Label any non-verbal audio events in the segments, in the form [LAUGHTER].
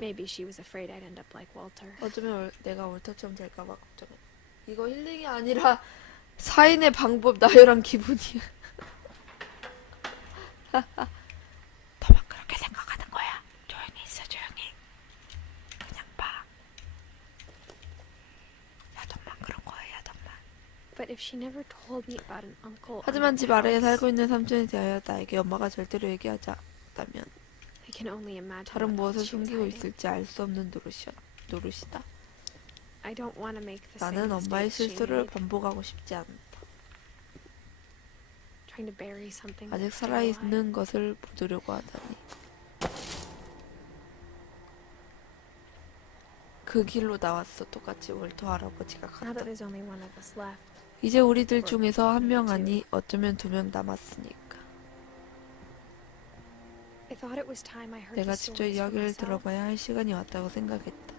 Maybe she was afraid I'd end up like Walter. 어쩌면 월- 내가 월터처럼 될까봐 걱정해. 이거 힐링이 아니라 사인의 방법 나열한 기분이야. [LAUGHS] 너만 그렇게 생각하는 거야. 조용히 있어, 조용히. 그냥 봐. 야동만 그런 거야, 야동만. But if she never told me about an uncle, 하지만 집 아래에 살고 있는 삼촌에 대하여 나에게 엄마가 절대로 얘기하지 않았다면 I can only imagine 다른 무엇을 숨기고. 있을지 알 수 없는 노릇이야. 노릇이다. 나는 엄마의 실수를 반복하고 싶지 않다. 아직. 살아있는 것을 묻으려고 하다니. 그 길로 나왔어. 똑같이 월터 할아버지가 갔다. 이제 우리들 중에서 한 명 아니 어쩌면 두 명 남았으니까. I thought it was time I heard 내가 직접 이야기를 들어봐야 할 시간이 왔다고 생각했다.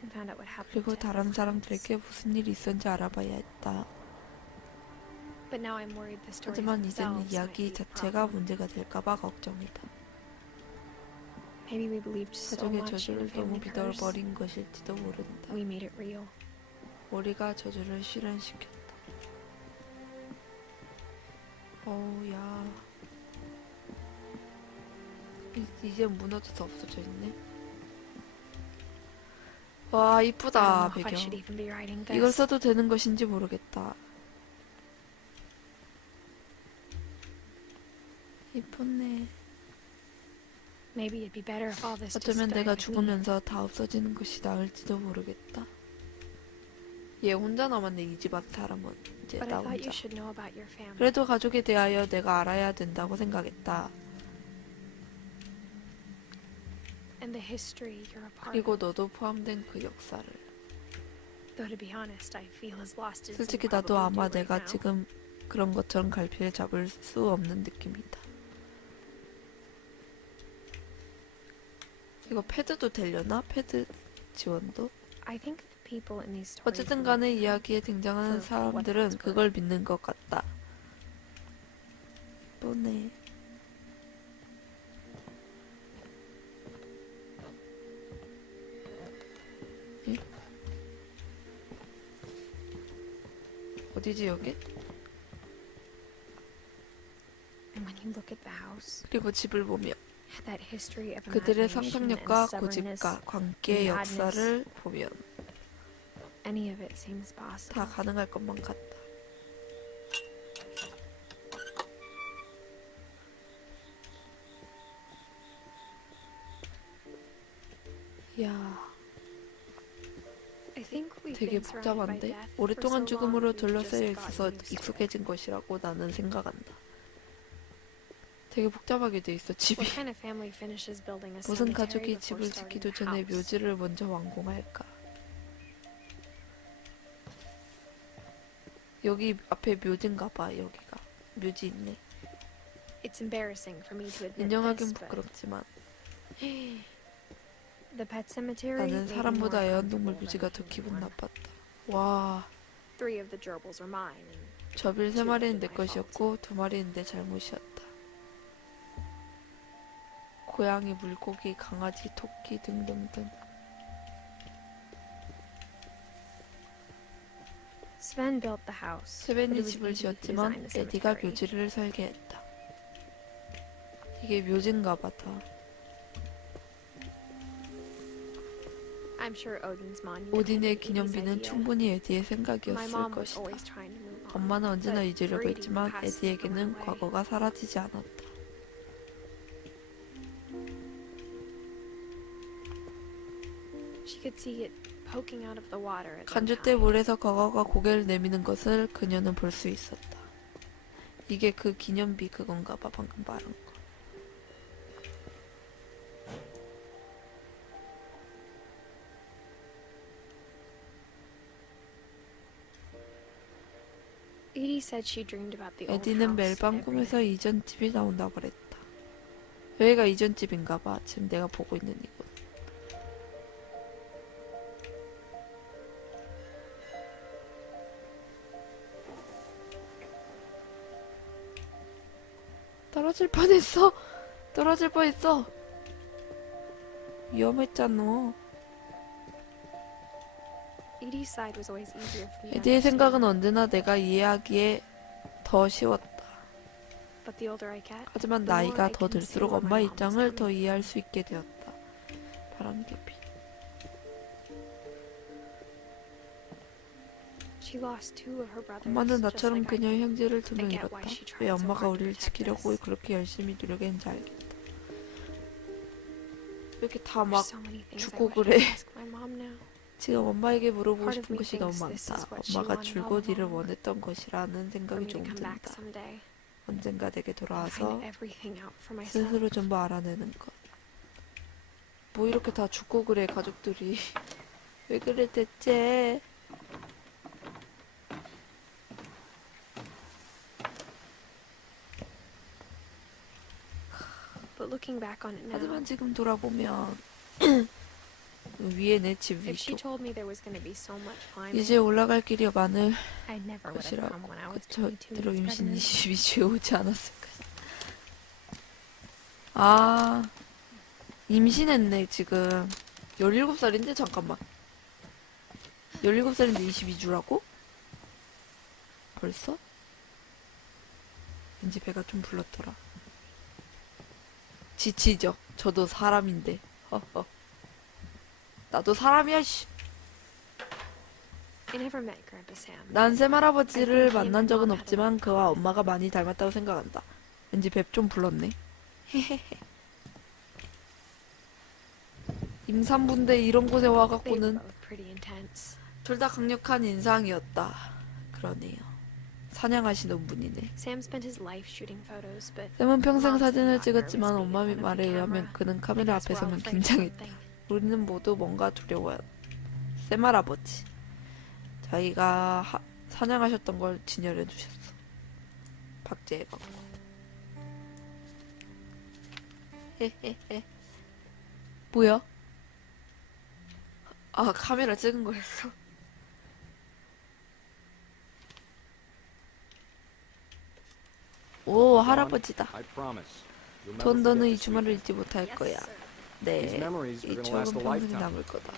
and found out what happened 그리고 다른 사람들에게. 무슨 일이 있었는지 알아봐야 했다. But now I'm worried the stories 하지만 이제는 이야기 자체가. 문제가 될까봐 걱정이다. Maybe we believed so 가족의 저주를 너무. 믿어버린 것일지도 모른다. We made it real. 우리가 저주를 실현시켰다. 어우야. 이- 이제 무너져서 없어져 있네. 와 이쁘다 배경. 이걸 써도 되는 것인지 모르겠다. 이쁘네. 어쩌면 내가. 죽으면서 다 없어지는 것이 나을지도 모르겠다. 얘 혼자 남았네 이 집안 사람은 이제 나 혼자. 그래도 가족에 대하여 내가 알아야 된다고 생각했다. And the history you're a part 그리고 of. 너도 포함된 그 역사를. Though to be honest, I feel as lost as 솔직히 나도 probably 아마 내가. 지금 그런 것처럼 갈피를 잡을 수 없는 느낌이다. 이거 패드도 되려나? 패드 지원도? I think the people in these stories 어쨌든 believe 간에. 이야기에 등장하는 사람들은 그걸 믿는 것 같다. 뻔해. 어디지 여기? 그리고 집을 of 그들의 상상력과 고집과 관계의. 역사를 보면. 다 가능할 것만 같다. 야, 되게 복잡한데 오랫동안 죽음으로 둘러싸여 있어서. 익숙해진 것이라고 나는 생각한다. 되게 복잡하게 돼 있어 집이. 무슨 가족이 집을 짓기도 전에? 묘지를 먼저 완공할까? 여기 앞에 묘지인가 봐 여기가 묘지 있네. 인정하긴 부끄럽지만 나는 사람보다 애완동물 than 더 기분. 나빴다. 와, Three of the gerbils are mine, and 저빌 세 마리는 내 것이었고 두 마리는 내 잘못이었다. 고양이, 물고기, 강아지, 토끼 등등등. 스벤이 집을 지었지만 에디가. 묘지를 설계했다. 이게 묘지인가 봐 다. 오딘의 기념비는. 충분히 에디의 생각이었을 것이다. 엄마는 언제나 잊으려고 했지만 에디에게는. 과거가 사라지지 않았다. 간주 때. 물에서 거거가 고개를 내미는 것을 그녀는 볼 수 있었다. 이게 그 기념비 그건가 봐 방금 말한 거. 에디는 매일 밤 꿈에서. 이전 집이 나온다고 그랬다. 여기가 이전 집인가 봐. 지금 내가 보고 있는 이곳. 떨어질 뻔했어. 떨어질 뻔했어. 위험했잖아. 에디의 생각은 언제나 내가 이해하기에 더 쉬웠다. 하지만 나이가 더 들수록 where 엄마 my mom was 입장을 더 이해할 수 있게 되었다. 바람개비. she lost two of her brothers. 엄마는 나처럼 그녀의 형제를 두 명 잃었다. 왜 엄마가 우리를 지키려고. 그렇게 열심히 노력했는지 알겠다. 이렇게 다 막 죽고 그래. 지금 엄마에게 물어보고 싶은 것이 너무 많다. 엄마가 줄곧 이를. 원했던 것이라는 생각이 back 든다. 언젠가 내게 돌아와서. 스스로 전부 알아내는 것. 뭐 이렇게 다 죽고 그래 가족들이. 왜 그래 대체. 하지만 지금 돌아보면 위에 내 집 위쪽. 이제 올라갈 길이 많을 것이라고 come when I was 그22 절대로 임신 pregnant. 22주에 오지 않았을까. 아 임신했네 지금 17살인데 잠깐만 17살인데 22주라고? 벌써? 왠지 배가 좀 불렀더라 지치죠 저도 사람인데 허허 나도 사람이야 씨. I never met Grandpa Sam. 난 샘 할아버지를 I think he and 만난 적은 없지만 그와. 엄마가 많이 닮았다고 생각한다. 왠지 배좀 불렀네. 임산부인데 이런 곳에 와갖고는. 둘 다 강력한 인상이었다. 그러네요. 사냥하시는 분이네. 샘은 평생 사진을 찍었지만 엄마 말에 의하면. 그는 카메라 of 긴장했다. 우리는 모두 뭔가 두려워요. 샘할아버지. 자기가 하- 사냥하셨던 걸 진열해 주셨어. 헤헤헤. 뭐야? 아 카메라 찍은 거였어. 오 할아버지다. 돈 너는 이 주말을. 잊지 못할 거야. These 네. memories are 이 gonna last 추억은 a 평생 lifetime. 남을 거다.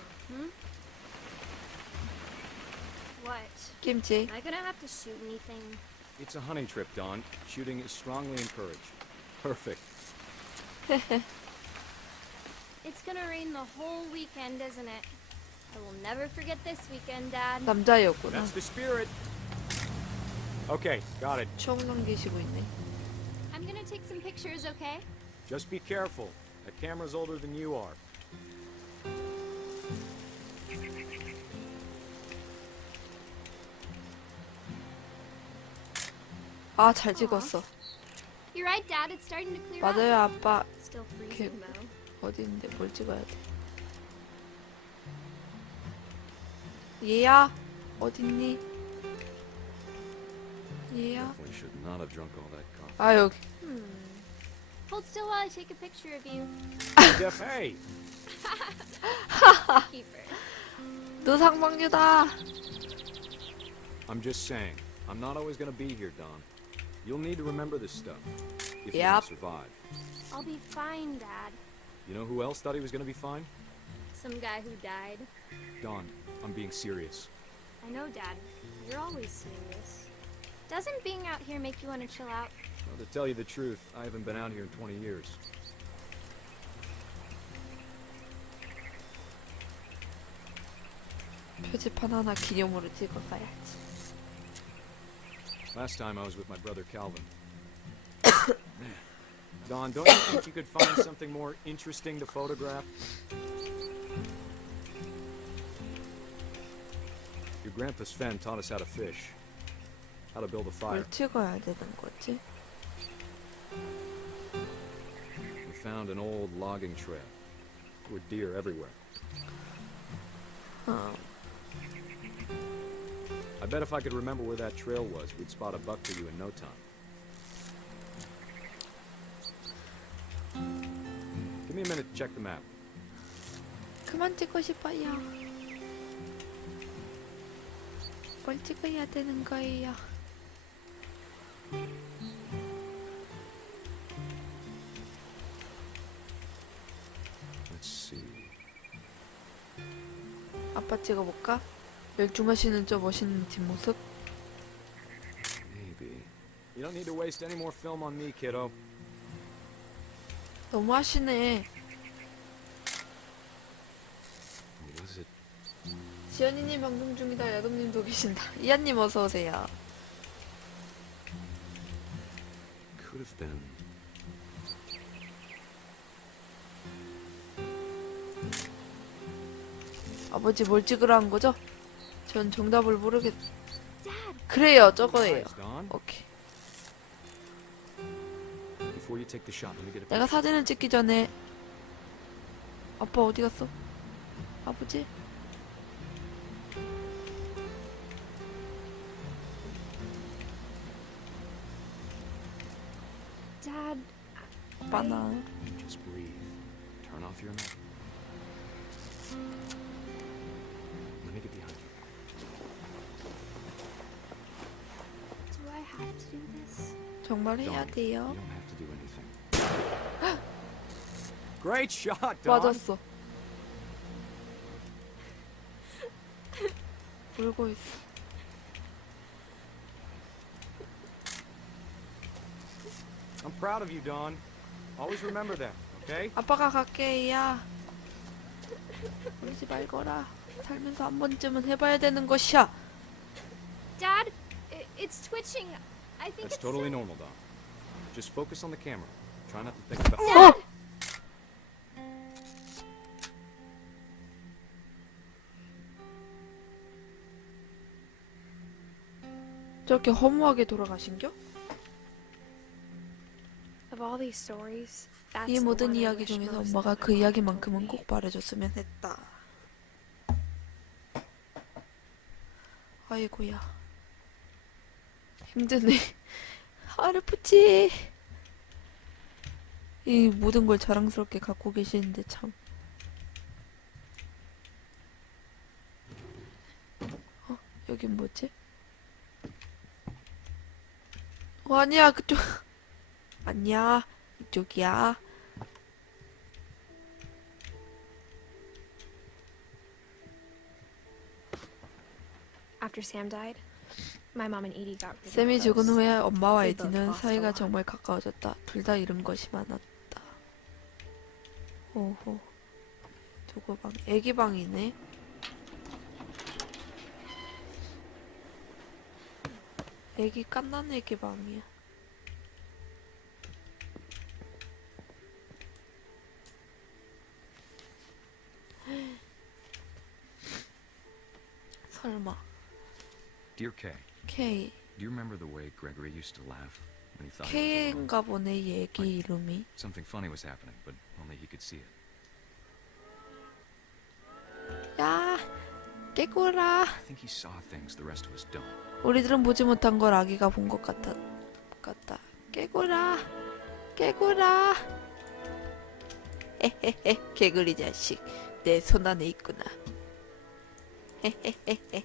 What? 김치. Am I gonna have to shoot anything? It's a hunting trip, Dawn. Shooting is strongly encouraged. Perfect. [LAUGHS] It's gonna rain the whole weekend, isn't it? I will never forget this weekend, Dad. 남자였구나. That's the spirit. Okay, got it. 추억 남기시고 있네. I'm gonna take some pictures, okay? Just be careful. That camera's older than you are. 아, 잘 찍었어. You're right, Dad. It's starting to clear 맞아요, up. 아빠. Still freezing though. 어디 있는데 뭘 찍어야 돼? 얘야, 어딨니? 얘야. Definitely should not have drunk all that coffee. 아, 여기. Hmm. Hold still while I take a picture of you. Def, hey! [LAUGHS] Keeper. 너 상방류다. I'm just saying. I'm not always gonna be here, Dawn. You'll need to remember this stuff. If you Yep. want to survive. I'll be fine, Dad. You know who else thought he was gonna be fine? Some guy who died. Dawn, I'm being serious. I know, Dad. You're always serious. Doesn't being out here make you want to chill out? Well, to tell you the truth, I haven't been out here in 20 years. 표지판 하나 기념으로 찍어가야지. Last time I was with my brother Calvin. [COUGHS] Man. Don, don't you think you could find something more interesting to photograph? Your grandpa Sven taught us how to fish, how to build a fire. 뭘 찍어야 되는 거지? We found an old logging trail. There were deer everywhere. 어, I bet if I could remember where that trail was, we'd spot a buck for you in no time. Give me a minute to check the map. 그만 찍고 싶어요. 뭘 찍어야 되는 거예요? 찍어볼까? 열중 하시는 저 멋있는 뒷모습? Maybe. You don't need to waste any more film on me, kiddo. 너무 하시네. Was it 지연이님 방송 중이다. 야동님도 계신다. 이한님 어서 오세요. could have been 아버지 뭘 찍으라 한 거죠? 전 정답을 모르겠. 그래요, 저거예요. 오케이. Before you take the shot, let me get a 내가 사진을 찍기 전에 아빠 어디 갔어? 아버지? Dad, 아빠 나. 정말 해야 Don, 돼요. You don't have to do anything. Great shot, Don. 맞았어. 울고 있어. I'm proud of you, Don. Always remember that, okay? 아빠가 갈게, 야. 울지 말거라. 살면서 한 번쯤은 해봐야 되는 것이야. Dad, i- it's twitching. I think That's it's totally normal, Don. Just focus on the camera. Try not to think about. 어! 저렇게 허무하게 돌아가신겨? of all these stories, that's 이 the 모든 one I 이야기 wish 중에서 most 엄마가 그 mom 이야기만큼은 told 꼭 me. 말해줬으면 했다. 아이고야. 힘드네. [LAUGHS] 아르프지. 이 모든 걸 자랑스럽게 갖고 계시는데 참. 어? 여긴 뭐지? 어, 아니야, 그쪽. [LAUGHS] 아니야, 이쪽이야. After Sam died, my mom and Edie got really 쌤이 죽은 close. 후에 엄마와 They both 에디는 lost a 사이가 lot. 정말 가까워졌다. 둘 다 잃은 것이 많았다. 오호. 두고 방, 애기 방이네. 애기 깐난 애기 방이야. 설마. Dear Kay, K. do you remember the way Gregory used to laugh when he thought he was alone? K인가 보네, 이 애기 이름이. Something funny was happening, but only he could see it. 야, 깨꼬라. I think he saw things the rest of us don't. 우리들은 보지 못한 걸 아기가 본 것 같아. 같다. 깨꼬라, 깨꼬라. 헤헤헤, 개구리 자식, 내 손 안에 있구나. 헤헤헤헤.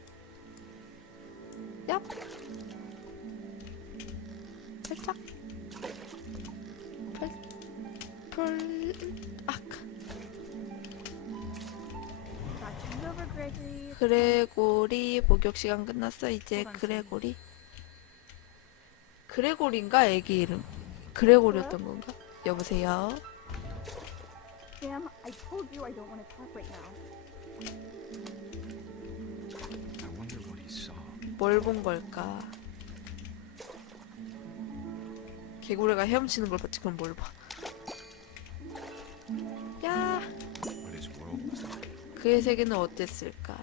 얍. 살짝. 펄, 펄, 악. 그레고리 목욕 시간 끝났어 이제 그레고리 그레고리인가 애기 이름 그레고리였던 건가 여보세요 Sam, I told you I don't want to talk right now. 뭘 본 걸까 개구리가 헤엄치는 걸 봤지 그럼 뭘 봐야 world was like. 그의 세계는 어땠을까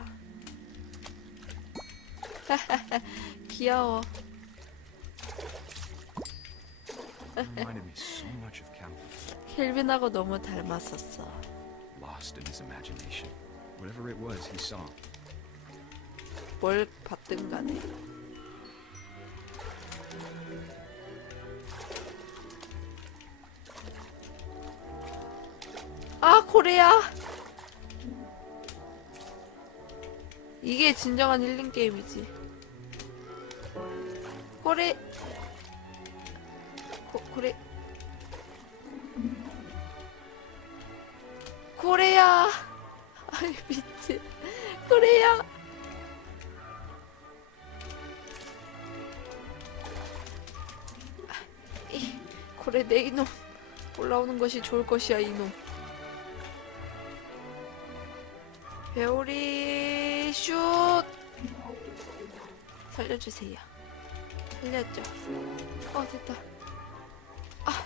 귀여워. 힐빈하고 너무 닮았었어 Lost in his imagination. Whatever it was, he saw. 뭘 봤든 간에. 아 코레아! 이게 진정한 힐링 게임이지. 코레 코, 코레 코레아! 아이 미친. 코레야. 이, 코레 내 이놈. 올라오는 것이 좋을 것이야 이놈. 배우리 슛. 살려주세요. 살렸죠. 어 됐다. 아.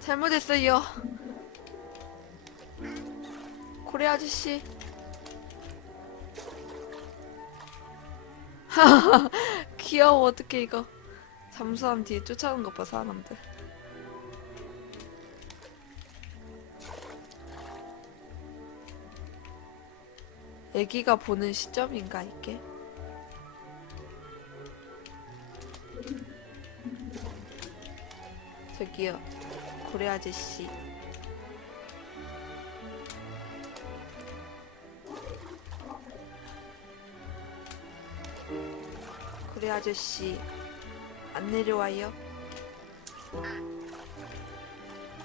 잘못했어요. 고래 아저씨. [LAUGHS] 귀여워 어떡해 이거. 잠수함 뒤에 쫓아오는 것 봐 사람들. 애기가 보는 시점인가 이게? 저기요 고래 아저씨 고래 아저씨 안 내려와요?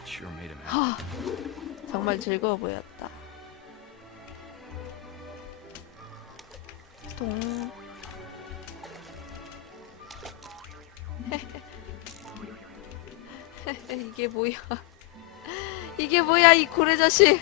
Sure made him happy. 정말 즐거워 보였다. 동. [LAUGHS] 이게 뭐야? 이게 뭐야 이 고래 자식?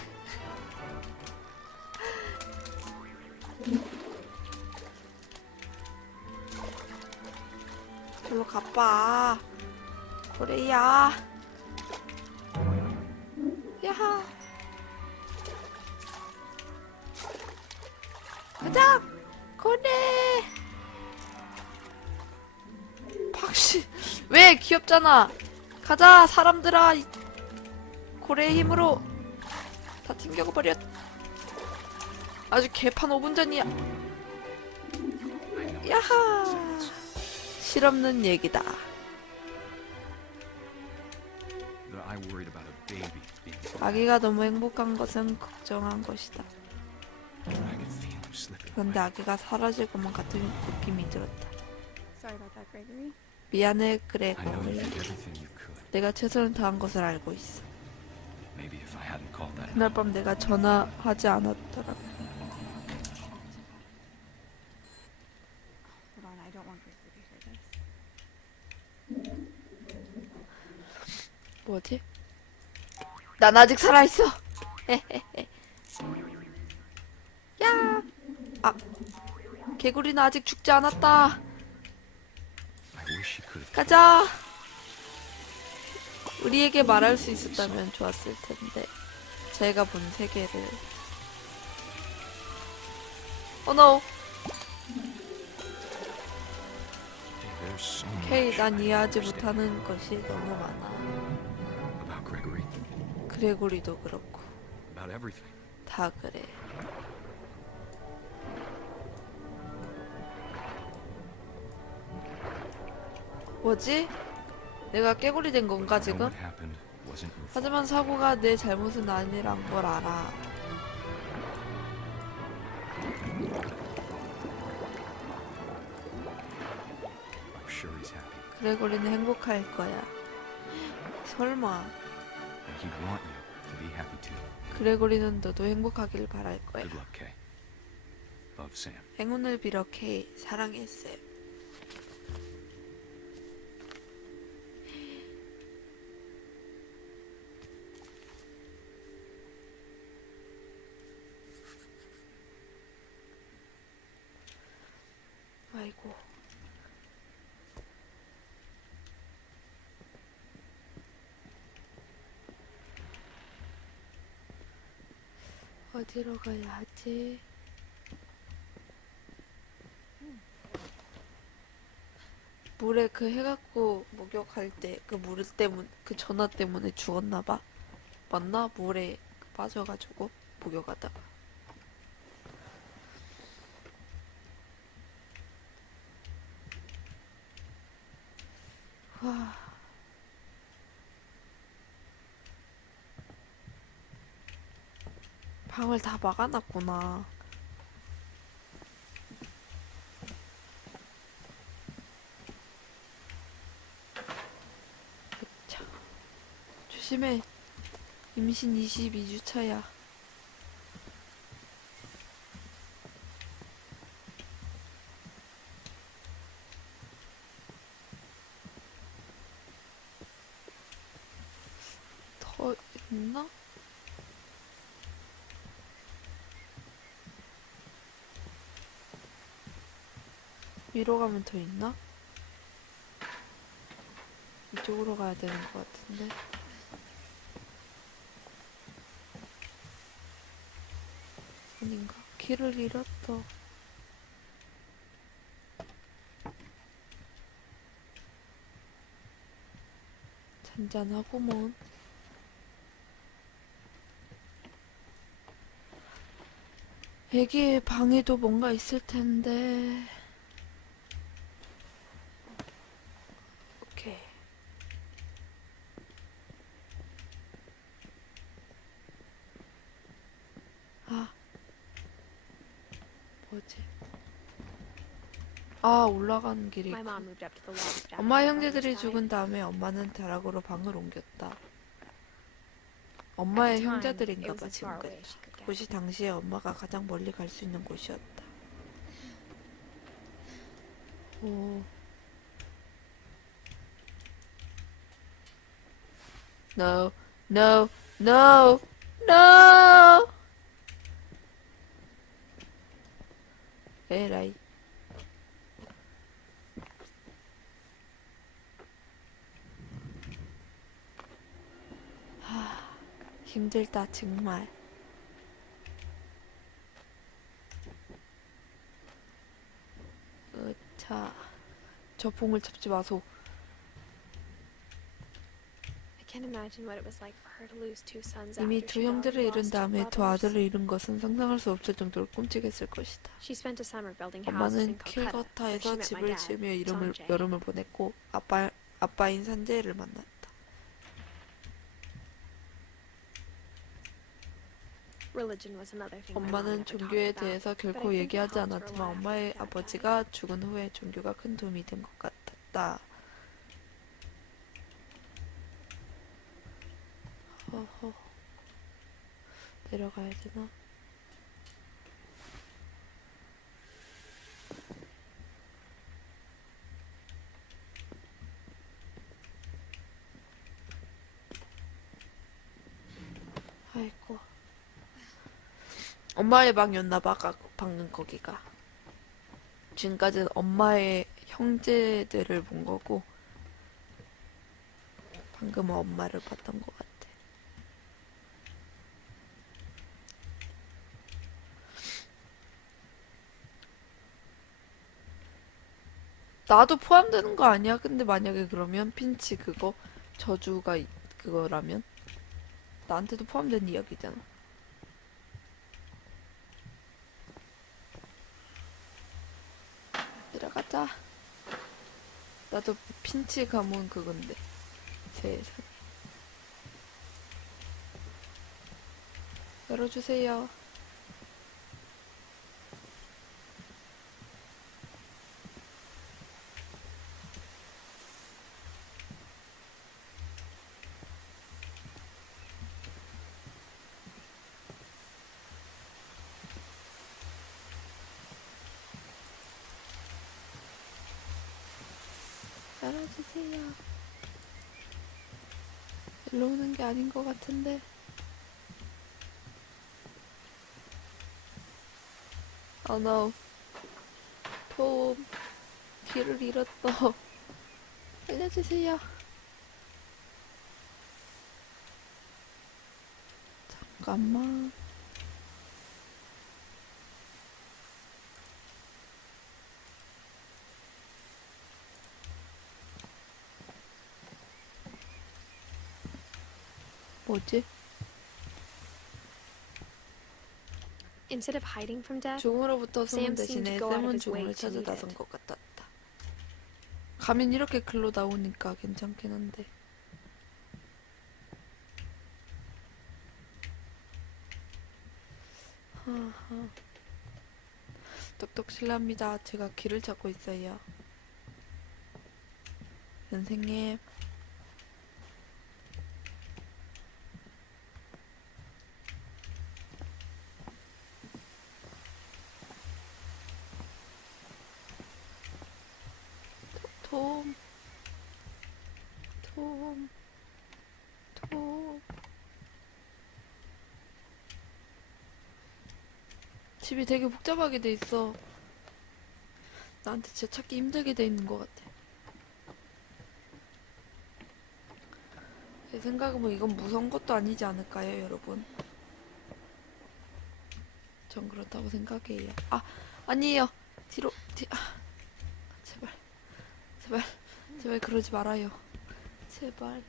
가자! 고래! 박씨, 왜? 귀엽잖아! 가자, 사람들아! 이 고래의 힘으로 다 튕겨버렸. 아주 개판 5분 전이야. 야하! 실없는 얘기다. 아기가 너무 행복한 것은 걱정한 것이다. 그런데. 아기가 사라질 것만 같은 느낌이 들었다. Sorry about that, Gregory. 미안해, could. 내가 최선을 다한 것을 알고 있어. Maybe if I hadn't called that 그날 밤 내가 전화하지 않았더라면 Hold on, I don't want Gregory to hear this. 뭐지? 난 아직 살아있어. 야, 아, 개구리는 아직 죽지 않았다. 가자. 우리에게 말할 수 있었다면 좋았을 텐데. 제가 본 세계를. 어, 노. There's so much 케이, 난 이해하지 못하는 것이 너무 많아. 그레고리도 그렇고. 다 그래. 뭐지? 내가 깨구리 된 건가 지금? 하지만 사고가 내 잘못은 아니란 걸 알아. 그레고리는 행복할 거야. 설마. 그레고리는 너도 행복하길 바랄 거야. 행운을 빌어 케이 사랑해 쌤. 아이고. 어디로 가야 하지? 물에 그 해갖고 목욕할 때 그 물 때문 그 전화 때문에 죽었나 봐. 맞나? 물에 빠져가지고 목욕하다가. 막아놨구나. 자, 조심해. 임신 22주 차야. 더 있나? 위로 가면 더 있나? 이쪽으로 가야 되는 것 같은데. 아닌가? 길을 잃었어. 잔잔하구먼. 애기의 방에도 뭔가 있을 텐데. 오케이. 아. 뭐지? 아, 올라가는 길이. 엄마 형제들이 죽은. 다음에 엄마는 다락으로 방을 옮겼다. 엄마의 형제들인가 봐 지금까지. 그곳이 당시에 엄마가 가장 멀리 갈 수 있는 곳이었다. 오. No, no, no, no! 에라이. 힘들다, 정말. 어, 자, 저 봉을 잡지 마소. I can't imagine what it was like for her to lose two sons 이미 두 형제를 잃은 다음에 두. 아들을 잃은 것은 상상할 수 없을 정도로 끔찍했을 것이다. 엄마는 my 집을 지으며 이름을. 여름을 보냈고 아빠, 아빠인 산재를 만났다. Religion was another thing my mom 엄마는 종교에. 대해서 결코 얘기하지 않았지만 엄마의 아버지가 죽은 후에 종교가 큰 도움이 된 것 같았다. 허허. 내려가야 되나? 아이고. 엄마의 방이었나봐, 방금 거기가. 지금까지는 엄마의 형제들을 본 거고, 방금은 엄마를 봤던 것 같아. 나도 포함되는 거 아니야? 근데 만약에 그러면 핀치 그거 저주가 이- 그거라면 나한테도 포함된 이야기잖아. 들어 가자. 나도 핀치 가문 그건데. 세상에. 열어주세요. 열어주세요. 일로 오는 게 아닌 것 같은데. Oh no. 톰, 길을 잃었어. [LAUGHS] 알려주세요. 잠깐만. 뭐지? Instead of hiding from death, 죽음으로부터 숨은 Sam seemed 대신에 to go out of 샘은 his way 죽음을 to 찾아 나선. 것 같았다. 가면 이렇게 글로 나오니까 괜찮긴 한데. 하하. 똑똑 실례합니다. 제가 길을 찾고 있어요. 선생님. 톰, 톰, 톰. 집이 되게 복잡하게 돼 있어. 나한테 진짜 찾기 힘들게 돼 있는 것 같아. 제 생각은 뭐 이건 무서운 것도 아니지 않을까요, 여러분? 전 그렇다고 생각해요. 아, 아니에요. 뒤로, 뒤, 아. 제발 그러지 말아요. 제발.